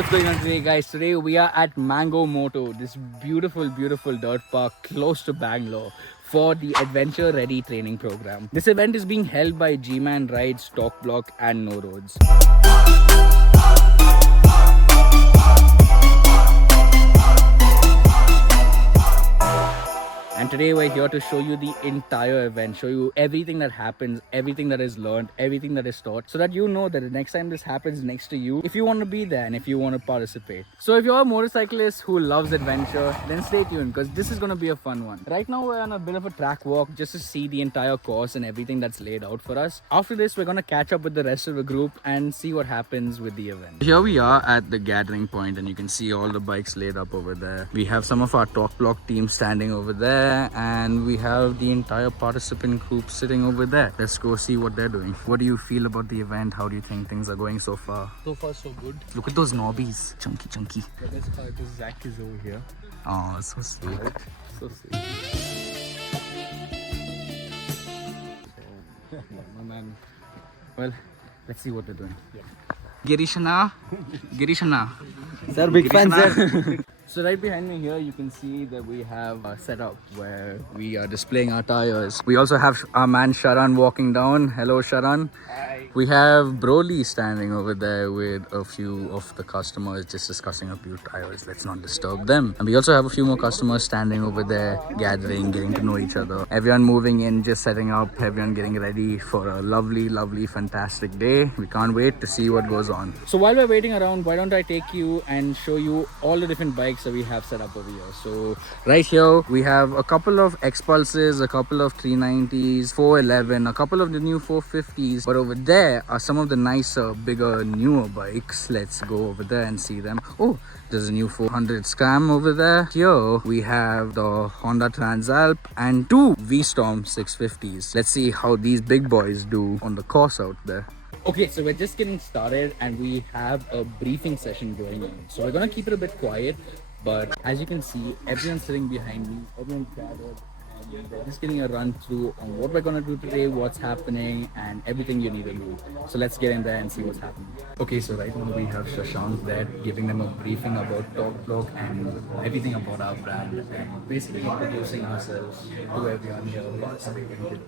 What's going on today, guys? Today we are at Mango Moto, this beautiful dirt park close to Bangalore, for the Adventure Ready training program. This event is being held by G-Man Rides, Torque Block and NoRoads. And today we're here to show you the entire event, show you everything that happens, everything that is learned, everything that is taught, so that you know that the next time this happens next to you, if you want to be there and if you want to participate. So if you're a motorcyclist who loves adventure, then stay tuned because this is going to be a fun one. Right now we're on a bit of a track walk just to see the entire course and everything that's laid out for us. After this, we're going to catch up with the rest of the group and see what happens with the event. Here we are at the gathering point and you can see all the bikes laid up over there. We have some of our Torque Block team standing over there, and we have the entire participant group sitting over there. Let's go see what they're doing. What do you feel about the event? How do you think things are going so far? So far, so good. Look at those knobbies. Chunky. The best part is Zach is over here. Oh, so sweet. So sweet. My man. Well, let's see what they're doing. Yeah. Girishana. Sir, big fan, sir. So right behind me here, you can see that we have a setup where we are displaying our tires. We also have our man Sharan walking down. Hello, Sharan. Hi. We have Broly standing over there with a few of the customers just discussing a few tires. Let's not disturb them. And we also have a few more customers standing over there, gathering, getting to know each other. Everyone moving in, just setting up, everyone getting ready for a lovely, fantastic day. We can't wait to see what goes on. So while we're waiting around, why don't I take you and show you all the different bikes that we have set up over here. So right here, we have a couple of X-Pulses, a couple of 390s, 411, a couple of the new 450s. But over there are some of the nicer, bigger, newer bikes. Let's go over there and see them. Oh, there's a new 400 Scram over there. Here we have the Honda Transalp and two V-Storm 650s. Let's see how these big boys do on the course out there. Okay, so we're just getting started and we have a briefing session going on. So we're gonna keep it a bit quiet, but as you can see, everyone's sitting behind me, everyone's gathered, and we're just getting a run through on what we're gonna do today, what's happening, and everything you need to know. So let's get in there and see what's happening. Okay, so right now we have Shashank there giving them a briefing about Torque Block and everything about our brand, and basically introducing ourselves to everyone here participating today.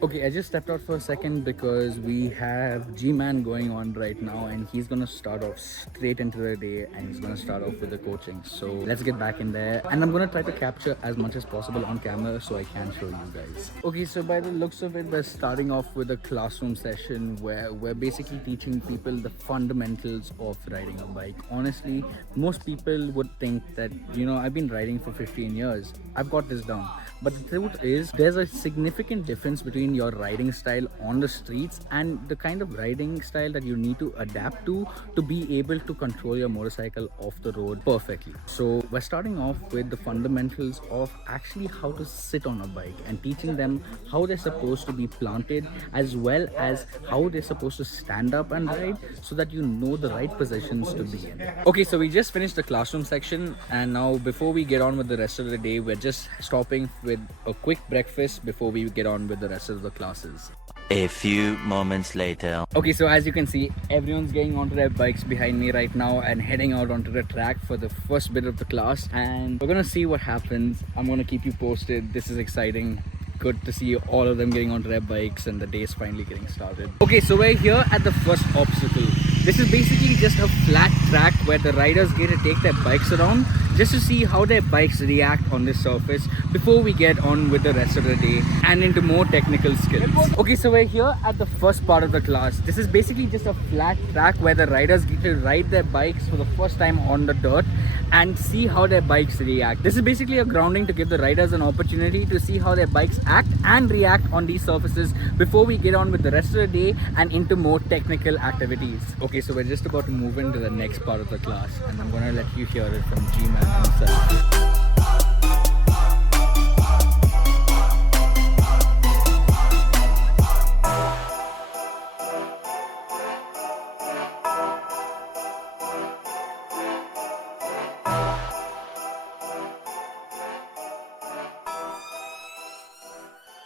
Okay, I just stepped out for a second because we have G-Man going on right now and he's gonna start off straight into the day and he's gonna start off with the coaching. So let's get back in there and I'm gonna try to capture as much as possible on camera so I can show you guys. Okay, so by the looks of it, we're starting off with a classroom session where we're basically teaching people the fundamentals of riding a bike. Honestly, most people would think that, you know, I've been riding for 15 years. I've got this down. But the truth is, there's a significant difference between your riding style on the streets and the kind of riding style that you need to adapt to be able to control your motorcycle off the road perfectly. So we're starting off with the fundamentals of actually how to sit on a bike and teaching them how they're supposed to be planted as well as how they're supposed to stand up and ride so that you know the right positions to be in. Okay, so we just finished the classroom section and now before we get on with the rest of the day, we're just stopping with a quick breakfast before we get on with the rest of the classes. A few moments later. Okay, so as you can see, everyone's getting onto their bikes behind me right now and heading out onto the track for the first bit of the class, and we're gonna see what happens. I'm gonna keep you posted. This is exciting. Good to see all of them getting onto their bikes and the day's finally getting started. Okay, so we're here at the first obstacle. This is basically just a flat track where the riders get to take their bikes around just to see how their bikes react on this surface before we get on with the rest of the day and into more technical skills. Okay, so we're here at the first part of the class. This is basically just a flat track where the riders get to ride their bikes for the first time on the dirt and see how their bikes react. This is basically a grounding to give the riders an opportunity to see how their bikes act and react on these surfaces before we get on with the rest of the day and into more technical activities. Okay, so we're just about to move into the next part of the class and I'm gonna let you hear it from G-Man himself.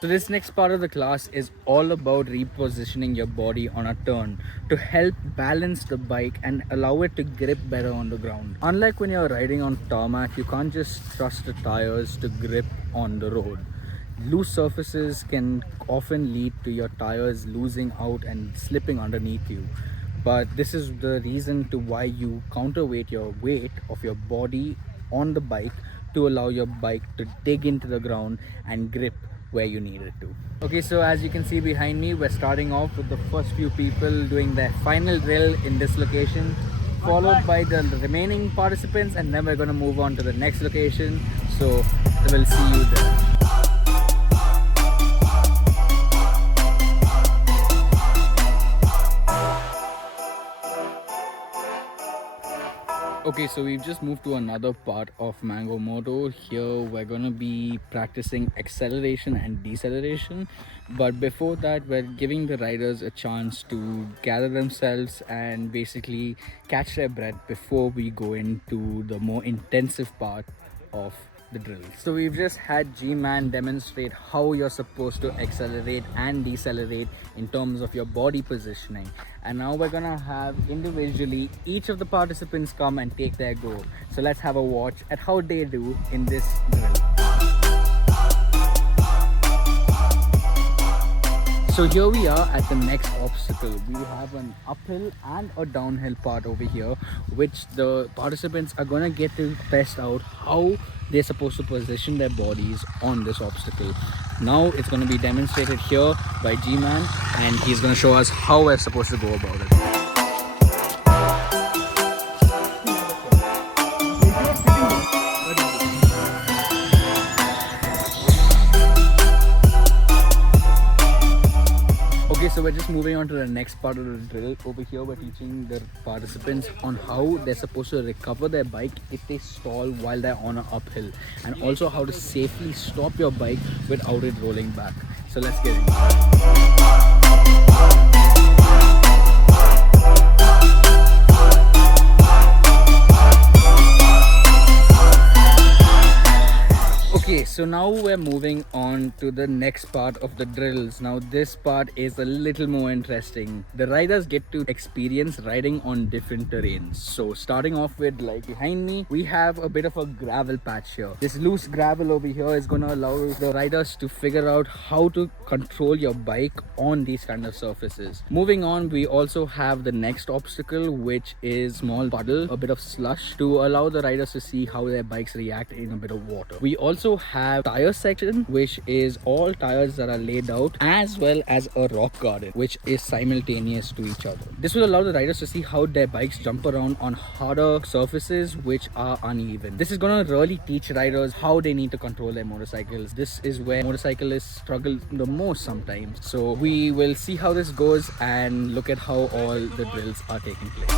So this next part of the class is all about repositioning your body on a turn to help balance the bike and allow it to grip better on the ground. Unlike when you're riding on tarmac, you can't just trust the tires to grip on the road. Loose surfaces can often lead to your tires losing out and slipping underneath you. But this is the reason to why you counterweight your weight of your body on the bike to allow your bike to dig into the ground and grip where you need it to. Okay, so as you can see behind me, we're starting off with the first few people doing their final drill in this location, followed by the remaining participants, and then we're going to move on to the next location. So we'll see you there. Okay, so we've just moved to another part of Mango Moto. Here we're gonna be practicing acceleration and deceleration, but before that we're giving the riders a chance to gather themselves and basically catch their breath before we go into the more intensive part of the drills. So we've just had G-Man demonstrate how you're supposed to accelerate and decelerate in terms of your body positioning, and now we're gonna have individually each of the participants come and take their go. So let's have a watch at how they do in this drill. So here we are at the next obstacle. We have an uphill and a downhill part over here, which the participants are gonna get to test out how they're supposed to position their bodies on this obstacle. Now it's going to be demonstrated here by G-Man, and he's going to show us how we're supposed to go about it. Okay, so we're just moving on to the next part of the drill. Over here we're teaching the participants on how they're supposed to recover their bike if they stall while they're on an uphill, and also how to safely stop your bike without it rolling back. So let's get into it. Okay, so now we're moving on to the next part of the drills. Now this part is a little more interesting. The riders get to experience riding on different terrains. So starting off with, like behind me, we have a bit of a gravel patch here. This loose gravel over here is going to allow the riders to figure out how to control your bike on these kind of surfaces. Moving on, we also have the next obstacle, which is small puddle, a bit of slush, to allow the riders to see how their bikes react in a bit of water. We also have tire section, which is all tires that are laid out, as well as a rock garden, which is simultaneous to each other. This will allow the riders to see how their bikes jump around on harder surfaces which are uneven. This is going to really teach riders how they need to control their motorcycles. This is where motorcyclists struggle the most sometimes. So we will see how this goes and look at how all the drills are taking place.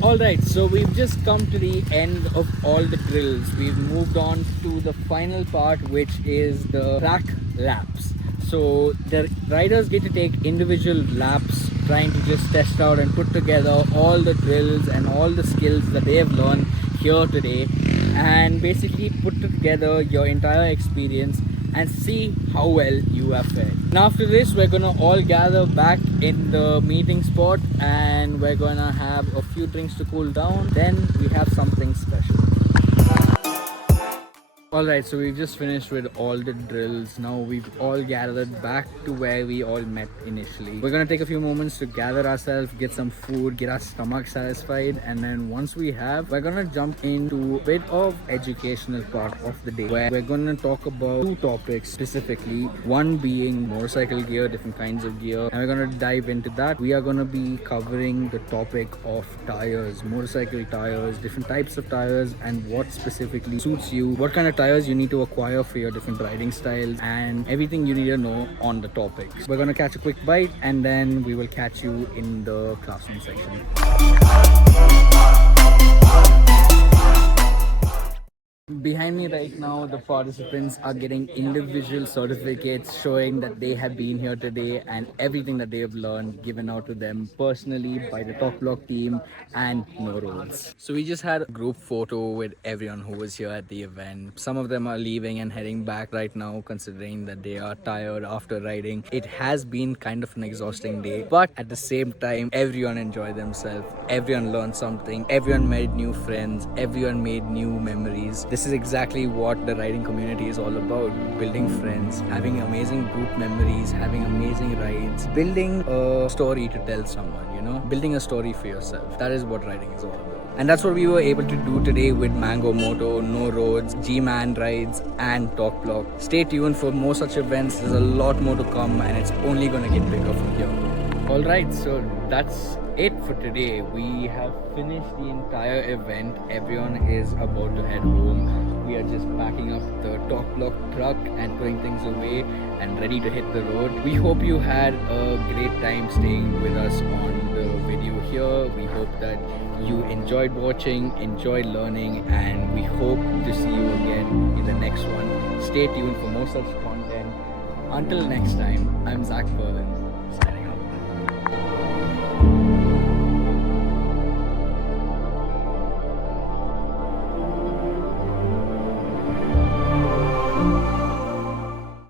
Alright, so we've just come to the end of all the drills. We've moved on to the final part, which is the track laps. So the riders get to take individual laps, trying to just test out and put together all the drills and all the skills that they have learned here today, and basically put together your entire experience and see how well you have fared. Now after this, we're gonna all gather back in the meeting spot and we're gonna have a few drinks to cool down. Then we have something special. Alright, so we've just finished with all the drills. Now we've all gathered back to where we all met initially. We're gonna take a few moments to gather ourselves, get some food, get our stomach satisfied, and then once we have, we're gonna jump into a bit of educational part of the day, where we're gonna talk about two topics specifically. One being motorcycle gear, different kinds of gear, and we're gonna dive into that. We are gonna be covering the topic of tires, motorcycle tires, different types of tires, and what specifically suits you, what kind of tires you need to acquire for your different riding styles, and everything you need to know on the topic. We're gonna catch a quick bite and then we will catch you in the classroom section. Behind me right now, the participants are getting individual certificates showing that they have been here today and everything that they have learned given out to them personally by the Torque Block team and NoRoads. So we just had a group photo with everyone who was here at the event. Some of them are leaving and heading back right now considering that they are tired after riding. It has been kind of an exhausting day, but at the same time, everyone enjoyed themselves. Everyone learned something. Everyone made new friends. Everyone made new memories. This is exactly what the riding community is all about. Building friends, having amazing group memories, having amazing rides, building a story to tell someone, you know, building a story for yourself. That is what riding is all about. And that's what we were able to do today with Mango Moto, NoRoads, G-Man rides and Torque Block. Stay tuned for more such events. There's a lot more to come and it's only going to get bigger from here. Alright, so that's it for today. We have finished the entire event. Everyone is about to head home. We are just packing up the Torque Block truck and putting things away and ready to hit the road. We hope you had a great time staying with us on the video here. We hope that you enjoyed watching, enjoyed learning, and we hope to see you again in the next one. Stay tuned for more such content. Until next time, I'm Zach Berlin, signing out.